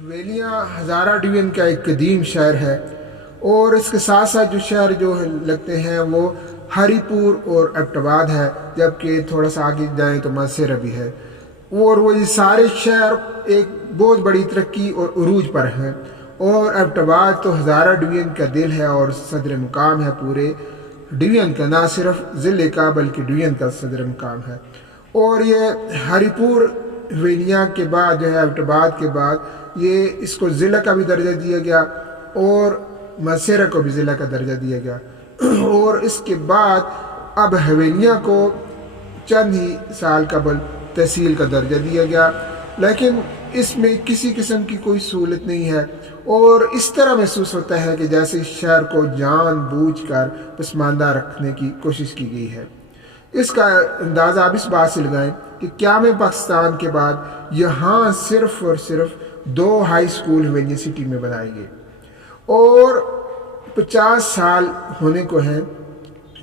حویلیاں Hazara division کا ایک قدیم شہر ہے، اور اس کے ساتھ ساتھ جو شہر جو لگتے ہیں وہ ہری پور اور ایبٹ آباد ہے، جبکہ تھوڑا سا آگے جائیں تو ماسیرا بھی ہے، اور وہ یہ سارے شہر ایک بہت بڑی ترقی اور عروج پر ہیں۔ اور ایبٹ آباد تو ہزارہ ڈویژن کا دل ہے اور صدر مقام ہے پورے ڈویژن کا، نہ صرف ضلع کا بلکہ ڈویژن کا صدر مقام ہے۔ اور یہ ہری پور حویلیاں کے بعد جو ہے ایبٹ آباد کے بعد یہ اس کو ضلع کا بھی درجہ دیا گیا، اور ماسیرا کو بھی ضلع کا درجہ دیا گیا، اور اس کے بعد اب حویلیاں کو چند ہی سال قبل تحصیل کا درجہ دیا گیا، لیکن اس میں کسی قسم کی کوئی سہولت نہیں ہے، اور اس طرح محسوس ہوتا ہے کہ جیسے اس شہر کو جان بوجھ کر پسماندہ رکھنے کی کوشش کی گئی ہے۔ اس کا اندازہ آپ اس بات سے لگائیں کہ قیام پاکستان کے بعد یہاں صرف اور صرف 2 ہائی سکول حویلیاں سٹی میں بنائے گئے، اور 50 سال ہونے کو ہیں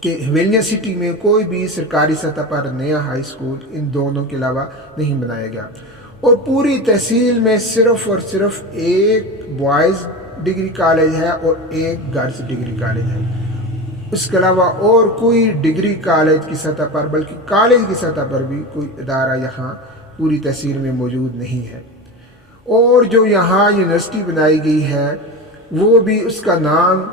کہ حویلیاں سٹی میں کوئی بھی سرکاری سطح پر نیا ہائی سکول ان دونوں کے علاوہ نہیں بنایا گیا، اور پوری تحصیل میں صرف اور صرف ایک بوائز ڈگری کالج ہے اور ایک گرلز ڈگری کالج ہے۔ اس کے علاوہ اور کوئی ڈگری کالج کی سطح پر بلکہ کالج کی سطح پر بھی کوئی ادارہ یہاں پوری تحصیل میں موجود نہیں ہے۔ اور جو یہاں یونیورسٹی بنائی گئی ہے وہ بھی اس کا نام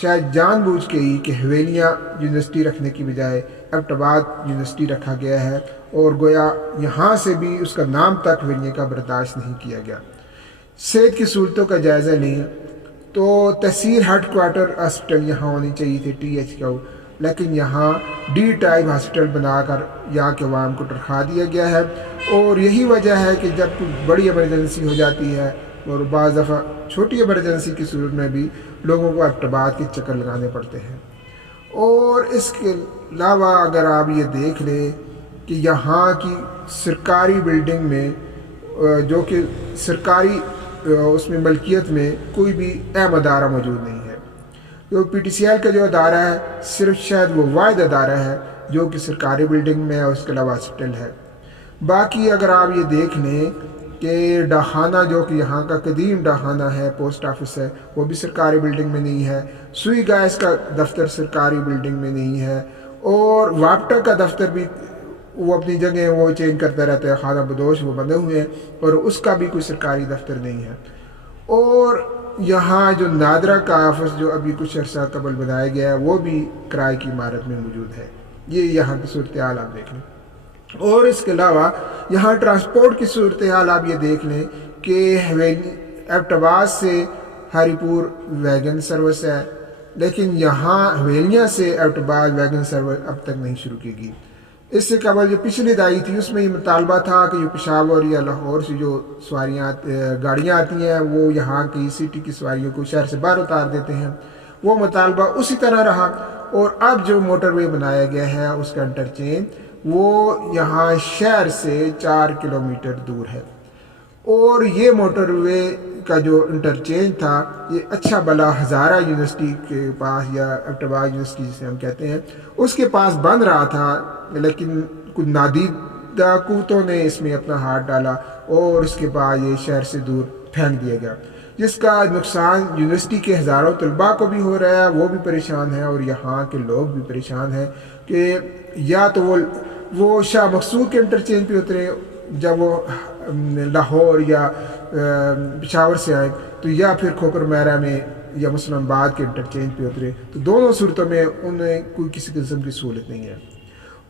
شاید جان بوجھ کے ہی کہ حویلیاں یونیورسٹی رکھنے کی بجائے ایبٹ آباد یونیورسٹی رکھا گیا ہے، اور گویا یہاں سے بھی اس کا نام تک حویلیاں کا برداشت نہیں کیا گیا۔ صحت کی سہولتوں کا جائزہ لیں تو تحصیل ہیڈ کوارٹر ہاسپٹل یہاں ہونی چاہیے تھے THQ، لیکن یہاں D ٹائپ ہاسپٹل بنا کر یہاں کے عوام کو تنخواہ دیا گیا ہے، اور یہی وجہ ہے کہ جب کوئی بڑی ایمرجنسی ہو جاتی ہے اور بعض دفعہ چھوٹی ایمرجنسی کی صورت میں بھی لوگوں کو ایبٹ آباد کے چکر لگانے پڑتے ہیں۔ اور اس کے علاوہ اگر آپ یہ دیکھ لیں کہ یہاں کی سرکاری بلڈنگ میں جو کہ سرکاری اس میں ملکیت میں کوئی بھی اہم ادارہ موجود نہیں ہے، تو PTCL کا جو ادارہ ہے صرف شاید وہ واحد ادارہ ہے جو کہ سرکاری بلڈنگ میں ہے، اور اس کے علاوہ ہاسپٹل ہے۔ باقی اگر آپ یہ دیکھ لیں کہ ڈاکخانہ جو کہ یہاں کا قدیم ڈاکخانہ ہے، پوسٹ آفس ہے، وہ بھی سرکاری بلڈنگ میں نہیں ہے، سوئی گیس کا دفتر سرکاری بلڈنگ میں نہیں ہے، اور واپٹا کا دفتر بھی وہ اپنی جگہ وہ چینج کرتا رہتا ہے، خانہ بدوش وہ بندے ہوئے ہیں، اور اس کا بھی کوئی سرکاری دفتر نہیں ہے۔ اور یہاں جو نادرا کا آفس جو ابھی کچھ عرصہ قبل بنایا گیا ہے وہ بھی کرائے کی عمارت میں موجود ہے۔ یہ یہاں کی صورتحال آپ دیکھ لیں، اور اس کے علاوہ یہاں ٹرانسپورٹ کی صورتحال آپ یہ دیکھ لیں کہ ایبٹ آباد سے ہری پور ویگن سروس ہے، لیکن یہاں حویلیاں سے ایبٹ آباد ویگن سروس اب تک نہیں شروع کی گئی۔ اس سے قبل جو پچھلی دہائی تھی اس میں یہ مطالبہ تھا کہ یہ پشاور یا لاہور سے جو گاڑیاں آتی ہیں وہ یہاں کی سٹی کی سواریوں کو شہر سے باہر اتار دیتے ہیں، وہ مطالبہ اسی طرح رہا، اور اب جو موٹر وے بنایا گیا ہے اس کا انٹرچینج وہ یہاں شہر سے 4 کلومیٹر دور ہے، اور یہ موٹر وے کا جو انٹرچینج تھا یہ اچھا بلا ہزارہ یونیورسٹی کے پاس یا ایبٹ آباد یونیورسٹی جسے ہم کہتے ہیں اس کے پاس بن رہا تھا، لیکن کچھ نادیدہ قوتوں نے اس میں اپنا ہاتھ ڈالا اور اس کے بعد یہ شہر سے دور پھینک دیا گیا، جس کا نقصان یونیورسٹی کے ہزاروں طلباء کو بھی ہو رہا ہے، وہ بھی پریشان ہیں، اور یہاں کے لوگ بھی پریشان ہیں کہ یا تو وہ شاہ مقصود کے انٹرچینج پہ اترے جب وہ لاہور یا پشاور سے آئے، تو یا پھر کھوکر میرا میں یا مسلم آباد کے انٹرچینج پہ اترے، تو دونوں صورتوں میں انہیں کوئی کسی قسم کی سہولت نہیں ہے۔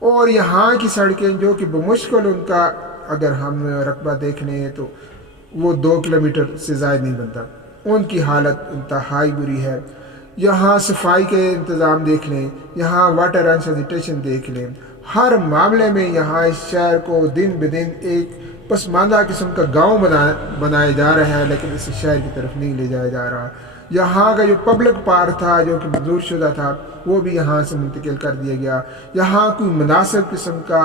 اور یہاں کی سڑکیں جو کہ بمشکل ان کا اگر ہم رقبہ دیکھ لیں تو وہ 2 کلومیٹر سے زائد نہیں بنتا، ان کی حالت انتہائی بری ہے۔ یہاں صفائی کے انتظام دیکھ لیں، یہاں واٹر اینڈ سینیٹیشن دیکھ لیں، ہر معاملے میں یہاں اس شہر کو دن بدن ایک پسماندہ قسم کا گاؤں بنایا جا رہا ہے، لیکن اس شہر کی طرف نہیں لے جایا جا رہا۔ یہاں کا جو پبلک پارک تھا جو کہ منظور شدہ تھا وہ بھی یہاں سے منتقل کر دیا گیا، یہاں کوئی مناسب قسم کا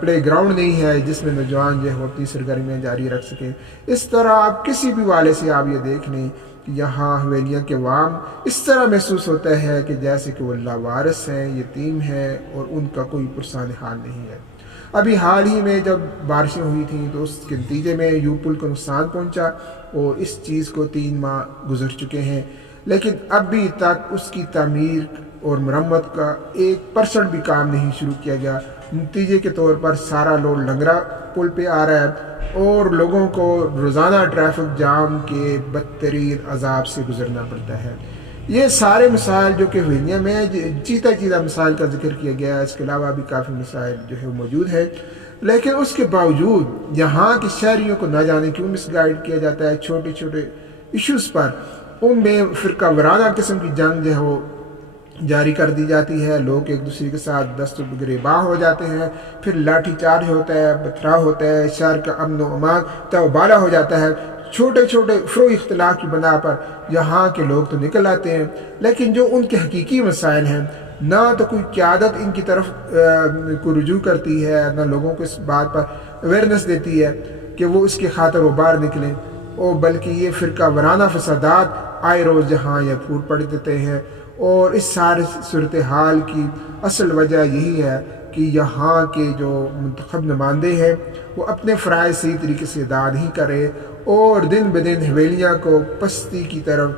پلے گراؤنڈ نہیں ہے جس میں نوجوان جو ہے وہ اپنی سرگرمیاں جاری رکھ سکیں۔ اس طرح آپ کسی بھی والے سے آپ یہ دیکھ لیں کہ یہاں حویلیاں کے عوام اس طرح محسوس ہوتا ہے کہ جیسے کہ وہ لاوارث ہیں، یتیم ہیں، اور ان کا کوئی پرسان حال نہیں ہے۔ ابھی حال ہی میں جب بارشیں ہوئی تھیں تو اس کے نتیجے میں یو پل کو نقصان پہنچا اور اس چیز کو 3 ماہ گزر چکے ہیں، لیکن ابھی تک اس کی تعمیر اور مرمت کا 1% بھی کام نہیں شروع کیا گیا۔ نتیجے کے طور پر سارا لوڈ لنگرا پل پہ آ رہا ہے اور لوگوں کو روزانہ ٹریفک جام کے بدترین عذاب سے گزرنا پڑتا ہے۔ یہ سارے مسائل جو کہ حویلیہ میں چیتا مسائل کا ذکر کیا گیا ہے، اس کے علاوہ بھی کافی مسائل جو ہے موجود ہیں، لیکن اس کے باوجود یہاں کے شہریوں کو نہ جانے کیوں مس گائیڈ کیا جاتا ہے چھوٹے چھوٹے ایشوز پر، ان میں فرقہ وارانہ قسم کی جنگ جو ہے وہ جاری کر دی جاتی ہے، لوگ ایک دوسرے کے ساتھ دست و گریباں ہو جاتے ہیں، پھر لاٹھی چارج ہوتا ہے، پتھرا ہوتا ہے، شہر کا امن و امان تابالا ہو جاتا ہے۔ چھوٹے چھوٹے فروئی اختلاف کی بنا پر یہاں کے لوگ تو نکل آتے ہیں، لیکن جو ان کے حقیقی مسائل ہیں نہ تو کوئی قیادت ان کی طرف کو رجوع کرتی ہے، نہ لوگوں کو اس بات پر اویئرنیس دیتی ہے کہ وہ اس کی خاطر وہ باہر نکلیں، اور بلکہ یہ فرقہ وارانہ فسادات آئے روز جہاں یہ پھوٹ پڑ دیتے ہیں۔ اور اس ساری صورتحال کی اصل وجہ یہی ہے کہ یہاں کے جو منتخب نمائندے ہیں وہ اپنے فرائض صحیح طریقے سے ادا نہیں کرے اور دن بدن حویلیاں کو پستی کی طرف،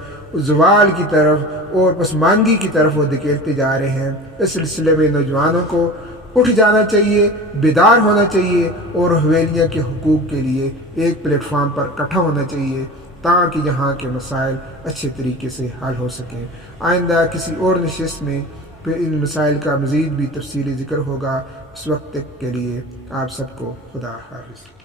زوال کی طرف اور پسماندگی کی طرف وہ دھکیلتے جا رہے ہیں۔ اس سلسلے میں نوجوانوں کو اٹھ جانا چاہیے، بیدار ہونا چاہیے اور حویلیاں کے حقوق کے لیے ایک پلیٹ فارم پر اکٹھا ہونا چاہیے تاکہ یہاں کے مسائل اچھے طریقے سے حل ہو سکیں۔ آئندہ کسی اور نشست میں پھر ان مسائل کا مزید بھی تفصیلی ذکر ہوگا۔ اس وقت تک کے لیے آپ سب کو خدا حافظ۔